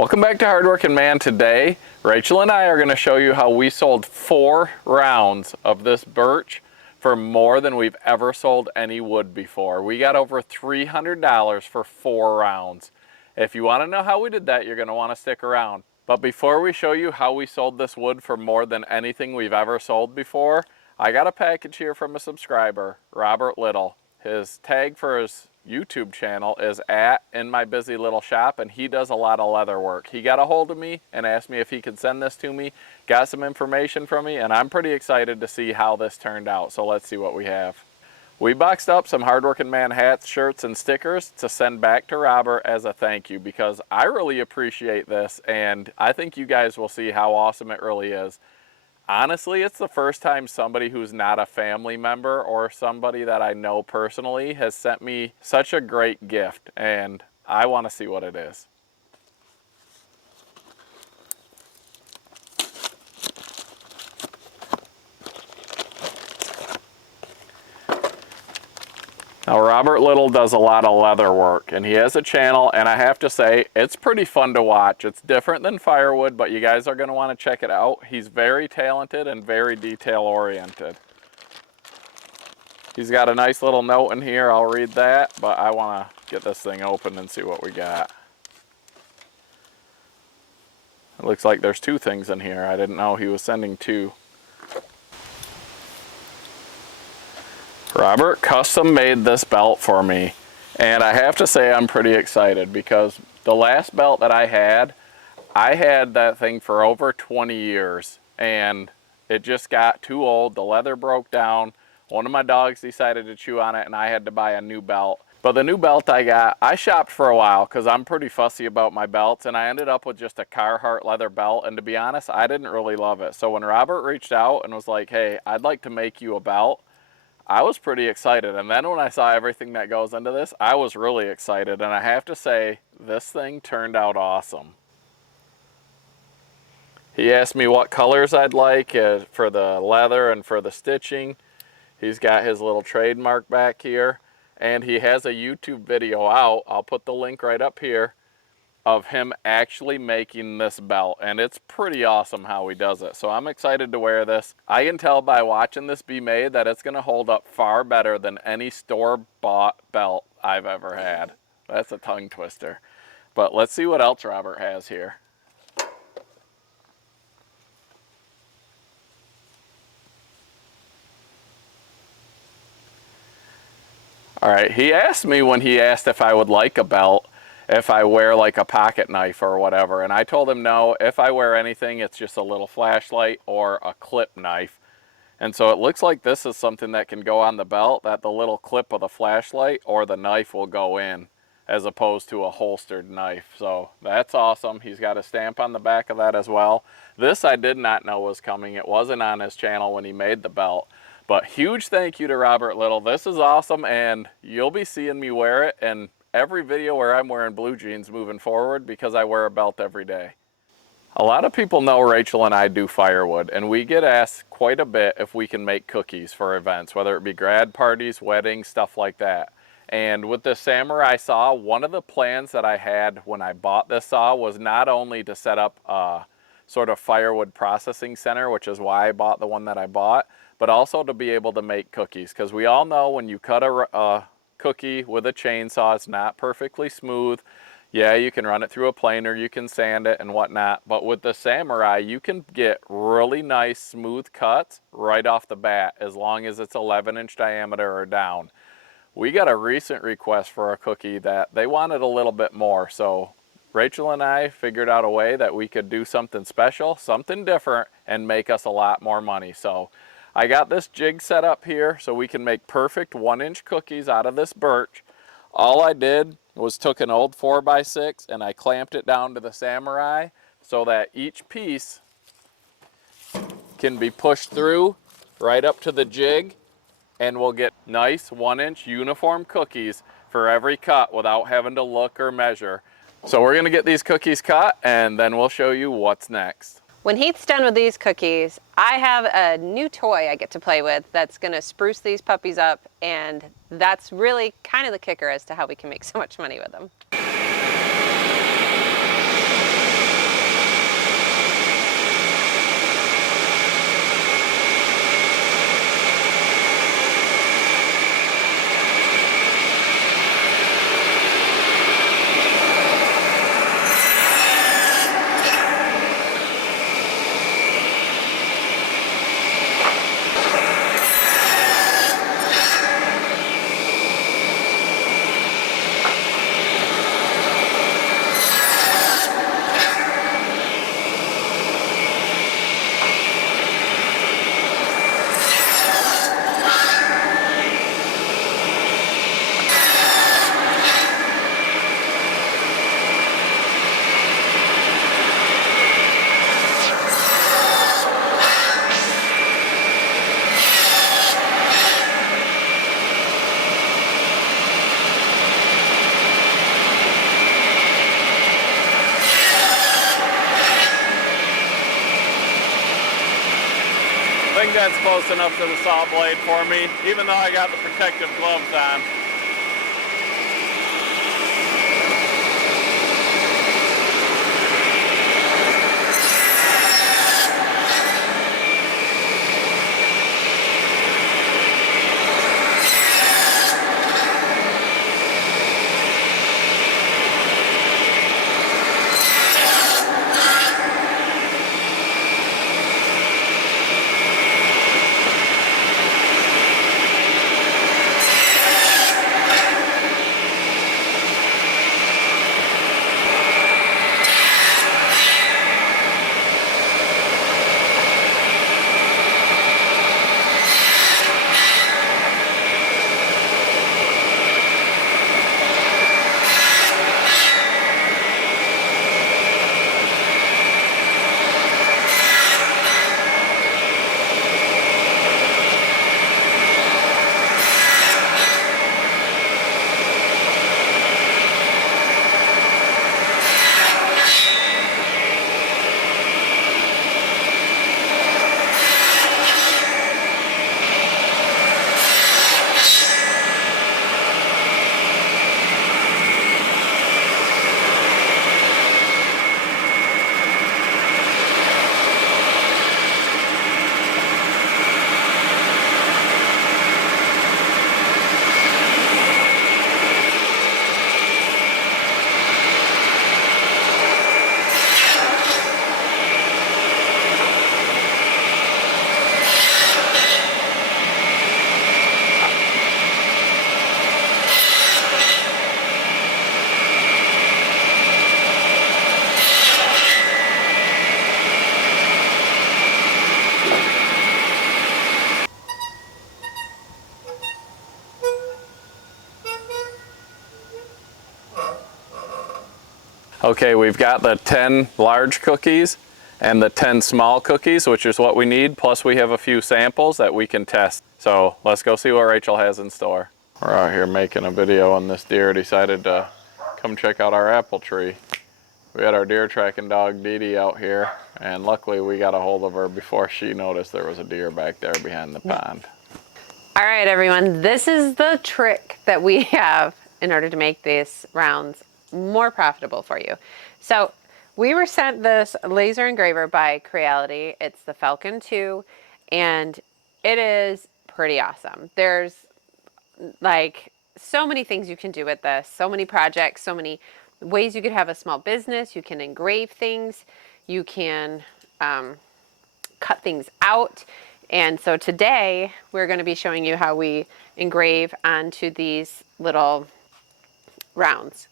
Welcome back to Hardworking Man. Today, Rachel and I are going to show you how we sold 4 rounds of this birch for more than we've ever sold any wood before. We got over $300 for 4 rounds. If you want to know how we did that, you're going to want to stick around. But before we show you how we sold this wood for more than anything we've ever sold before, I got a package here from a subscriber, Robert Little. His tag for his YouTube channel is @InMyBusyLittleShop, and he does a lot of leather work. He got a hold of me and asked me if he could send this to me, got some information from me, and I'm pretty excited to see how this turned out. So let's see what we have. We boxed up some Hardworking Man hats, shirts, and stickers to send back to Robert as a thank you, because I really appreciate this, and I think you guys will see how awesome it really is. Honestly, it's the first time somebody who's not a family member or somebody that I know personally has sent me such a great gift, and I want to see what it is. Now, Robert Little does a lot of leather work, and he has a channel, and I have to say, it's pretty fun to watch. It's different than Firewood, but you guys are going to want to check it out. He's very talented and very detail-oriented. He's got a nice little note in here. I'll read that, but I want to get this thing open and see what we got. It looks like there's 2 things in here. I didn't know he was sending 2. Robert custom made this belt for me, and I have to say I'm pretty excited because the last belt that I had that thing for over 20 years, and it just got too old. The leather broke down. One of my dogs decided to chew on it, and I had to buy a new belt. But the new belt I got, I shopped for a while because I'm pretty fussy about my belts, and I ended up with just a Carhartt leather belt, and to be honest, I didn't really love it. So when Robert reached out and was like, hey, I'd like to make you a belt, I was pretty excited. And then when I saw everything that goes into this, I was really excited. And I have to say, this thing turned out awesome. He asked me what colors I'd like for the leather and for the stitching. He's got his little trademark back here. And he has a YouTube video out, I'll put the link right up here, of him actually making this belt, and it's pretty awesome how he does it. So I'm excited to wear this. I can tell by watching this be made that it's going to hold up far better than any store-bought belt I've ever had. That's a tongue twister. But let's see what else Robert has here. All right, he asked me when he asked if I would like a belt, if I wear like a pocket knife or whatever, and I told him no. If I wear anything, it's just a little flashlight or a clip knife. And so it looks like this is something that can go on the belt, that the little clip of the flashlight or the knife will go in, as opposed to a holstered knife. So that's awesome. He's got a stamp on the back of that as well. This I did not know was coming. It wasn't on his channel when he made the belt. But huge thank you to Robert Little. This is awesome, and you'll be seeing me wear it in every video where I'm wearing blue jeans moving forward, because I wear a belt every day. A lot of people know Rachel and I do Firewood, and we get asked quite a bit if we can make cookies for events, whether it be grad parties, weddings, stuff like that. And with the Samurai saw, one of the plans that I had when I bought this saw was not only to set up a sort of firewood processing center, which is why I bought the one that I bought, but also to be able to make cookies, because we all know when you cut a cookie with a chainsaw, it's not perfectly smooth. Yeah, you can run it through a planer, you can sand it and whatnot, but with the Samurai you can get really nice smooth cuts right off the bat, as long as it's 11-inch diameter or down. We got a recent request for a cookie that they wanted a little bit more, so Rachel and I figured out a way that we could do something special, something different, and make us a lot more money. So I got this jig set up here so we can make perfect 1-inch cookies out of this birch. All I did was took an old 4x6 and I clamped it down to the Samurai so that each piece can be pushed through right up to the jig, and we'll get nice 1-inch uniform cookies for every cut without having to look or measure. So we're gonna get these cookies cut, and then we'll show you what's next. When Heath's done with these cookies, I have a new toy I get to play with that's gonna spruce these puppies up, and that's really kind of the kicker as to how we can make so much money with them. think that's close enough to the saw blade for me, even though I got the protective gloves on. Okay, we've got the 10 large cookies and the 10 small cookies, which is what we need, plus we have a few samples that we can test. So let's go see what Rachel has in store. We're out here making a video and this deer decided to come check out our apple tree. We had our deer tracking dog Dee Dee out here, and luckily we got a hold of her before she noticed there was a deer back there behind the pond. All right, everyone, this is the trick that we have in order to make these rounds more profitable for you. So we were sent this laser engraver by Creality. It's the Falcon 2, and it is pretty awesome. There's like so many things you can do with this, so many projects, so many ways you could have a small business. You can engrave things, you can cut things out. And so today we're going to be showing you how we engrave onto these little rounds.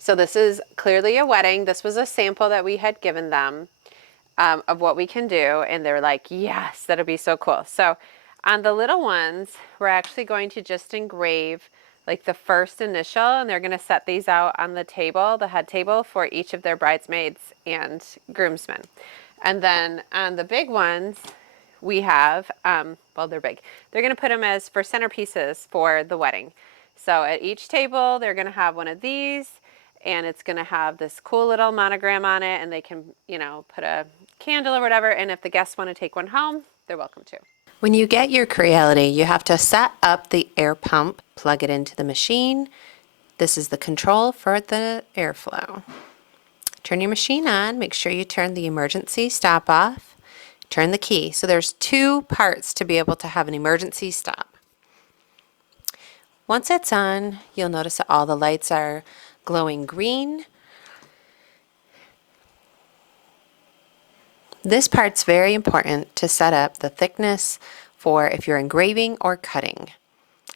So this is clearly a wedding. This was a sample that we had given them of what we can do, and they're like, yes, that'll be so cool. So on the little ones, we're actually going to just engrave like the first initial, and they're going to set these out on the table, the head table, for each of their bridesmaids and groomsmen. And then on the big ones, we have, well, they're big. They're going to put them as for centerpieces for the wedding. So at each table, they're going to have one of these, and it's going to have this cool little monogram on it, and they can, you know, put a candle or whatever, and if the guests want to take one home, they're welcome to. When you get your Creality, you have to set up the air pump, plug it into the machine. This is the control for the airflow. Turn your machine on, make sure you turn the emergency stop off, turn the key. So there's two parts to be able to have an emergency stop. Once it's on, you'll notice that all the lights are glowing green. This part's very important to set up the thickness for if you're engraving or cutting.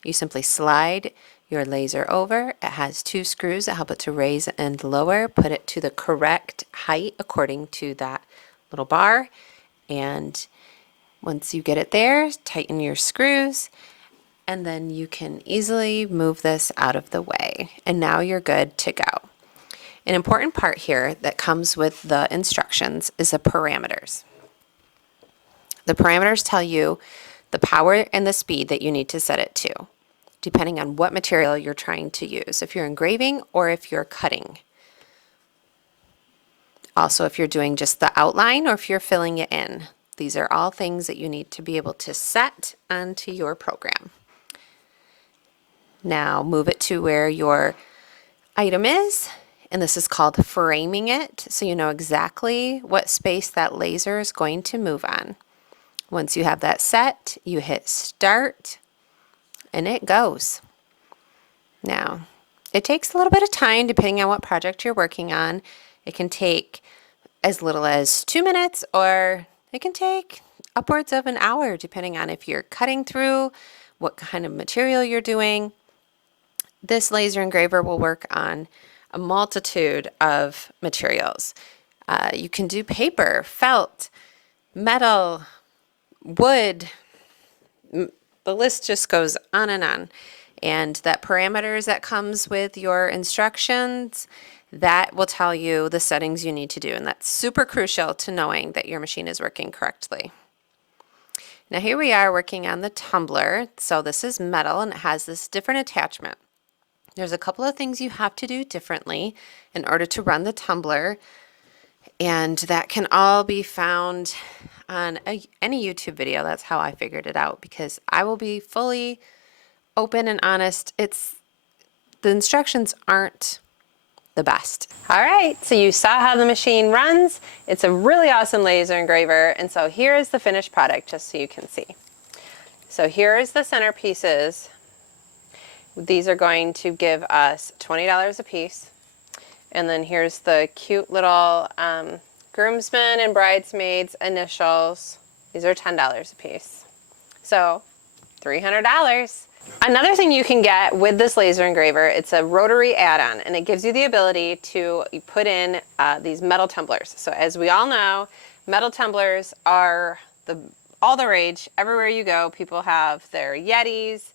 You simply slide your laser over. It has two screws that help it to raise and lower. Put it to the correct height according to that little bar. And once you get it there, tighten your screws, and then you can easily move this out of the way. And now you're good to go. An important part here that comes with the instructions is the parameters. The parameters tell you the power and the speed that you need to set it to, depending on what material you're trying to use, if you're engraving or if you're cutting. Also, if you're doing just the outline or if you're filling it in. These are all things that you need to be able to set onto your program. Now move it to where your item is, and this is called framing it, so you know exactly what space that laser is going to move on. Once you have that set, you hit start, and it goes. Now, it takes a little bit of time depending on what project you're working on. It can take as little as 2 minutes, or it can take upwards of an hour depending on if you're cutting through, what kind of material you're doing. This laser engraver will work on a multitude of materials. You can do paper, felt, metal, wood. The list just goes on and on. And that parameters that comes with your instructions, that will tell you the settings you need to do. And that's super crucial to knowing that your machine is working correctly. Now here we are working on the tumbler. So this is metal and it has this different attachment. There's a couple of things you have to do differently in order to run the tumbler, and that can all be found on any YouTube video. That's how I figured it out, because I will be fully open and honest. The instructions aren't the best. All right, so you saw how the machine runs. It's a really awesome laser engraver, and so here is the finished product, just so you can see. So here is the centerpieces. These are going to give us $20 a piece. And then here's the cute little groomsmen and bridesmaids initials. These are $10 a piece. So $300. Another thing you can get with this laser engraver, it's a rotary add-on, and it gives you the ability to put in these metal tumblers. So as we all know, metal tumblers are all the rage. Everywhere you go, people have their Yetis.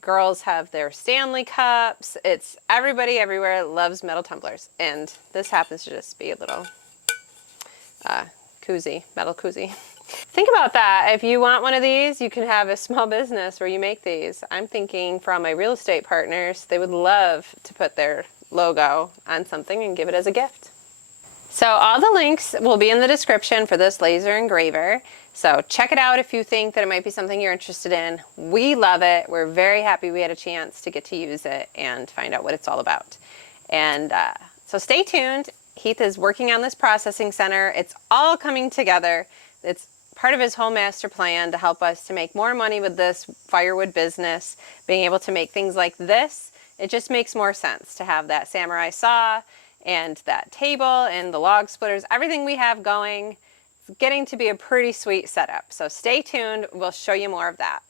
Girls have their Stanley cups. It's everybody everywhere loves metal tumblers. And this happens to just be a little koozie, metal koozie. Think about that. If you want one of these, you can have a small business where you make these. I'm thinking from my real estate partners, they would love to put their logo on something and give it as a gift. So all the links will be in the description for this laser engraver. So check it out if you think that it might be something you're interested in. We love it. We're very happy we had a chance to get to use it and find out what it's all about. And so stay tuned. Heath is working on this processing center. It's all coming together. It's part of his whole master plan to help us to make more money with this firewood business. Being able to make things like this, it just makes more sense to have that samurai saw and that table and the log splitters, everything we have going. It's getting to be a pretty sweet setup. So stay tuned, we'll show you more of that.